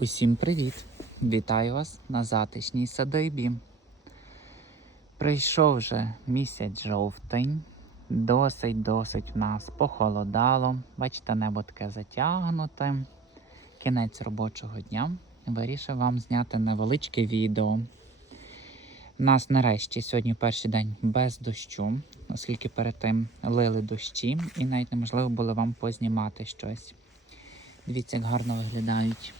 Усім привіт! Вітаю вас на затишній садибі. Прийшов вже місяць жовтень, досить-досить в нас похолодало. Бачите, небо таке затягнуте. Кінець робочого дня. Вирішив вам зняти невеличке відео. У нас нарешті сьогодні перший день без дощу, оскільки перед тим лили дощі, і навіть неможливо було вам познімати щось. Дивіться, як гарно виглядають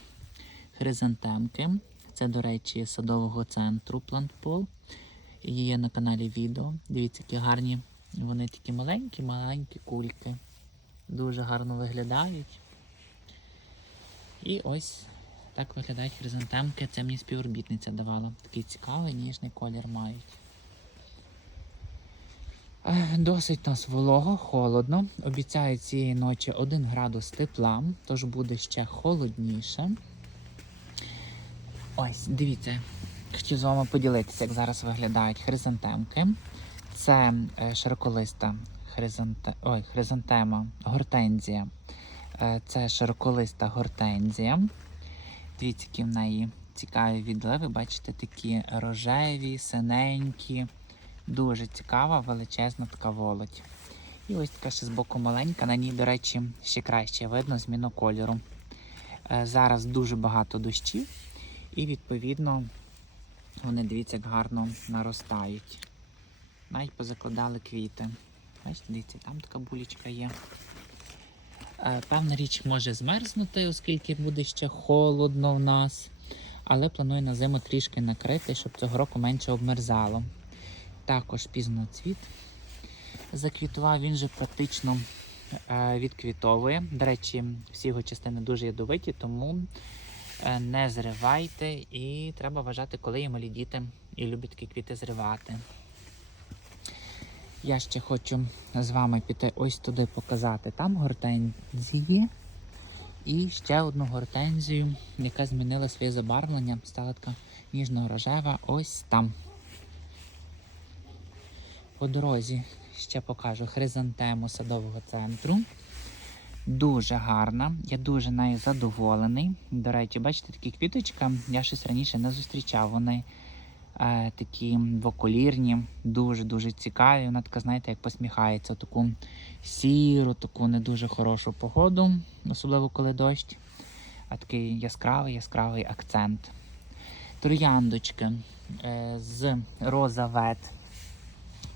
хризантемки. Це, до речі, садового центру Плантпол. Є на каналі відео. Дивіться, які гарні. Вони такі маленькі-маленькі кульки. Дуже гарно виглядають. І ось так виглядають хризантемки. Це мені співробітниця давала. Такий цікавий ніжний колір мають. Е, Досить нас волого, холодно. Обіцяють цієї ночі 1 градус тепла, тож буде ще холодніше. Ось, дивіться, хотів з вами поділитися, як зараз виглядають хризантемки. Це е, широколиста хризанте... Ой, хризантема, гортензія. Е, це широколиста гортензія. Дивіться, які в неї цікаві відливи. Бачите, такі рожеві, синенькі. Дуже цікава, величезна така волоть. І ось така ще збоку маленька, на ній, до речі, ще краще видно зміну кольору. Е, Зараз дуже багато дощів, і відповідно вони дивіться, як гарно наростають. Навіть позакладали квіти. Бачите, дивіться, там така булічка є. Е, Певна річ може змерзнути, оскільки буде ще холодно в нас. Але планую на зиму трішки накрити, щоб цього року менше обмерзало. Також пізноцвіт заквітував, він же практично е, відквітовує. До речі, всі його частини дуже ядовиті, тому не зривайте і треба вважати, коли є малі діти і люблять такі квіти зривати. Я ще хочу з вами піти ось туди показати. Там гортензії. І ще одну гортензію, яка змінила своє забарвлення, стала така ніжно-рожева ось там. По дорозі ще покажу хризантему садового центру. Дуже гарна, я дуже нею задоволений. До речі, бачите, такі квіточка, я щось раніше не зустрічав. Вони е, такі двоколірні, дуже-дуже цікаві. Вона така, знаєте, як посміхається, таку сіру, таку не дуже хорошу погоду, особливо коли дощ. А такий яскравий, яскравий акцент. Трояндочки е, з розавет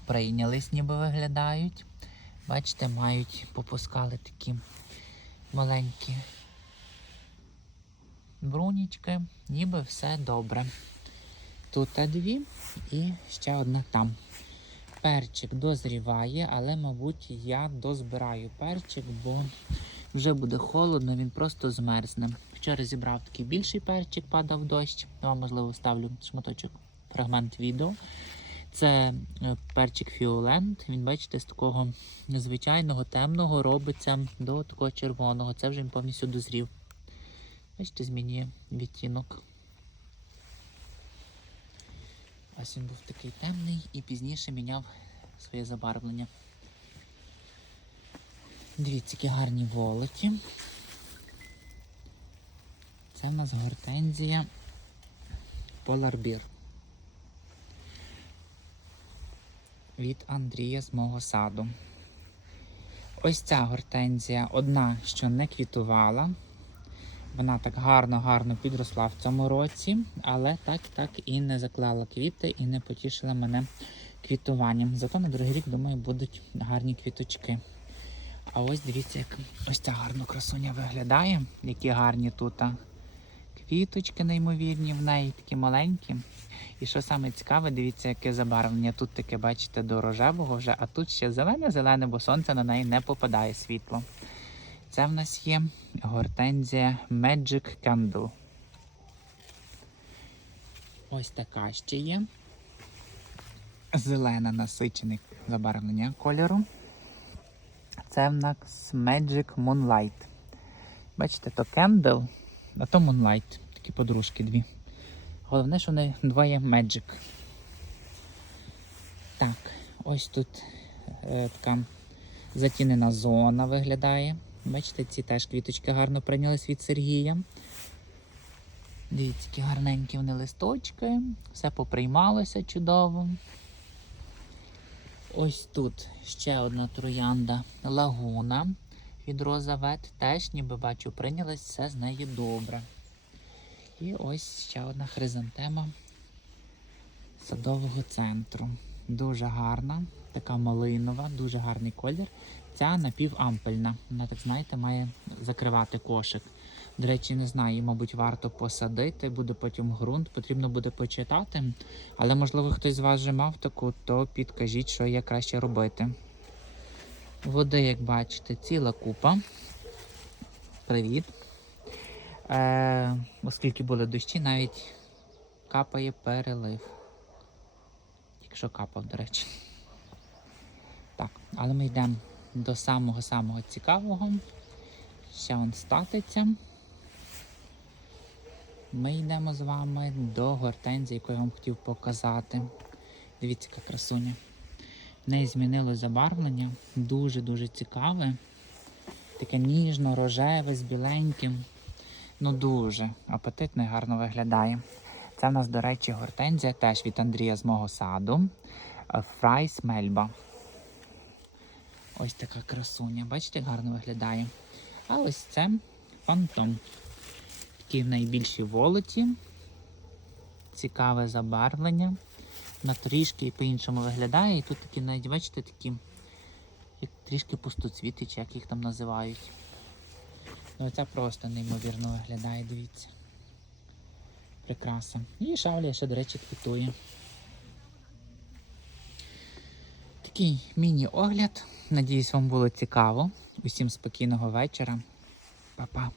прийнялись, ніби виглядають. Бачите, мають попускали такі маленькі брунічки, ніби все добре. Тут дві і ще одна там. Перчик дозріває, але, мабуть, я дозбираю перчик, бо вже буде холодно, він просто змерзне. Вчора зібрав такий більший перчик, падав дощ. Вам, можливо, ставлю шматочок, фрагмент відео. Це е, перчик фіолент. Він, бачите, з такого звичайного темного робиться до такого червоного. Це вже він повністю дозрів. Бачите, змінює відтінок. Ось він був такий темний і пізніше міняв своє забарвлення. Дивіться, які гарні волоті. Це в нас гортензія Polar Поларбір. Від Андрія з мого саду. Ось ця гортензія одна, що не квітувала. Вона так гарно-гарно підросла в цьому році, але так так і не заклала квіти і не потішила мене квітуванням. Зато на другий рік, думаю, будуть гарні квіточки. А ось дивіться, як ось ця гарна красуня виглядає, які гарні тут квіточки неймовірні в неї, такі маленькі. І що саме цікаве, дивіться, яке забарвлення. Тут таке, бачите, до рожевого вже, а тут ще зелене-зелене, бо сонце на неї не попадає світло. Це в нас є гортензія Magic Candle. Ось така ще є. Зелена насичене забарвлення кольору. Це в нас Magic Moonlight. Бачите, то Candle, а то Moonlight. Такі подружки дві. Головне, що вони двоє Magic. Так, ось тут е, така затінена зона виглядає. Бачите, ці теж квіточки гарно прийнялись від Сергія. Дивіться, які гарненькі вони листочки, все поприймалося чудово. Ось тут ще одна троянда лагуна від Розавет. Теж, ніби бачу, прийнялось все з нею добре. І ось ще одна хризантема садового центру. Дуже гарна, така малинова, дуже гарний колір. Ця напівампельна. Вона, так знаєте, має закривати кошик. До речі, не знаю, її, мабуть, варто посадити, буде потім ґрунт, потрібно буде почитати. Але, можливо, хтось з вас вже мав таку, то підкажіть, що є краще робити. Води, як бачите, ціла купа. Привіт. Е, оскільки були дощі, навіть капає перелив. Якщо капав, до речі. Так, але ми йдемо до самого-самого цікавого. Ще он статиться. Ми йдемо з вами до гортензії, яку я вам хотів показати. Дивіться, яка красуня. Неї змінило забарвлення. Дуже-дуже цікаве. Таке ніжно-рожеве з біленьким. Ну дуже апетитно і гарно виглядає. Це в нас, до речі, гортензія теж від Андрія з мого саду. Фрайс Мельба. Ось така красуня. Бачите, гарно виглядає. А ось це фантом. Такі в найбільшій волоті. Цікаве забарвлення. Вона трішки по-іншому виглядає. І тут такі, навіть, бачите, такі, як трішки пустоцвіти, чи як їх там називають. Ну, це просто неймовірно виглядає, дивіться. Прекраса. І шавлія ще, до речі, квітує. Такий міні-огляд. Надіюсь, вам було цікаво. Усім спокійного вечора. Па-па.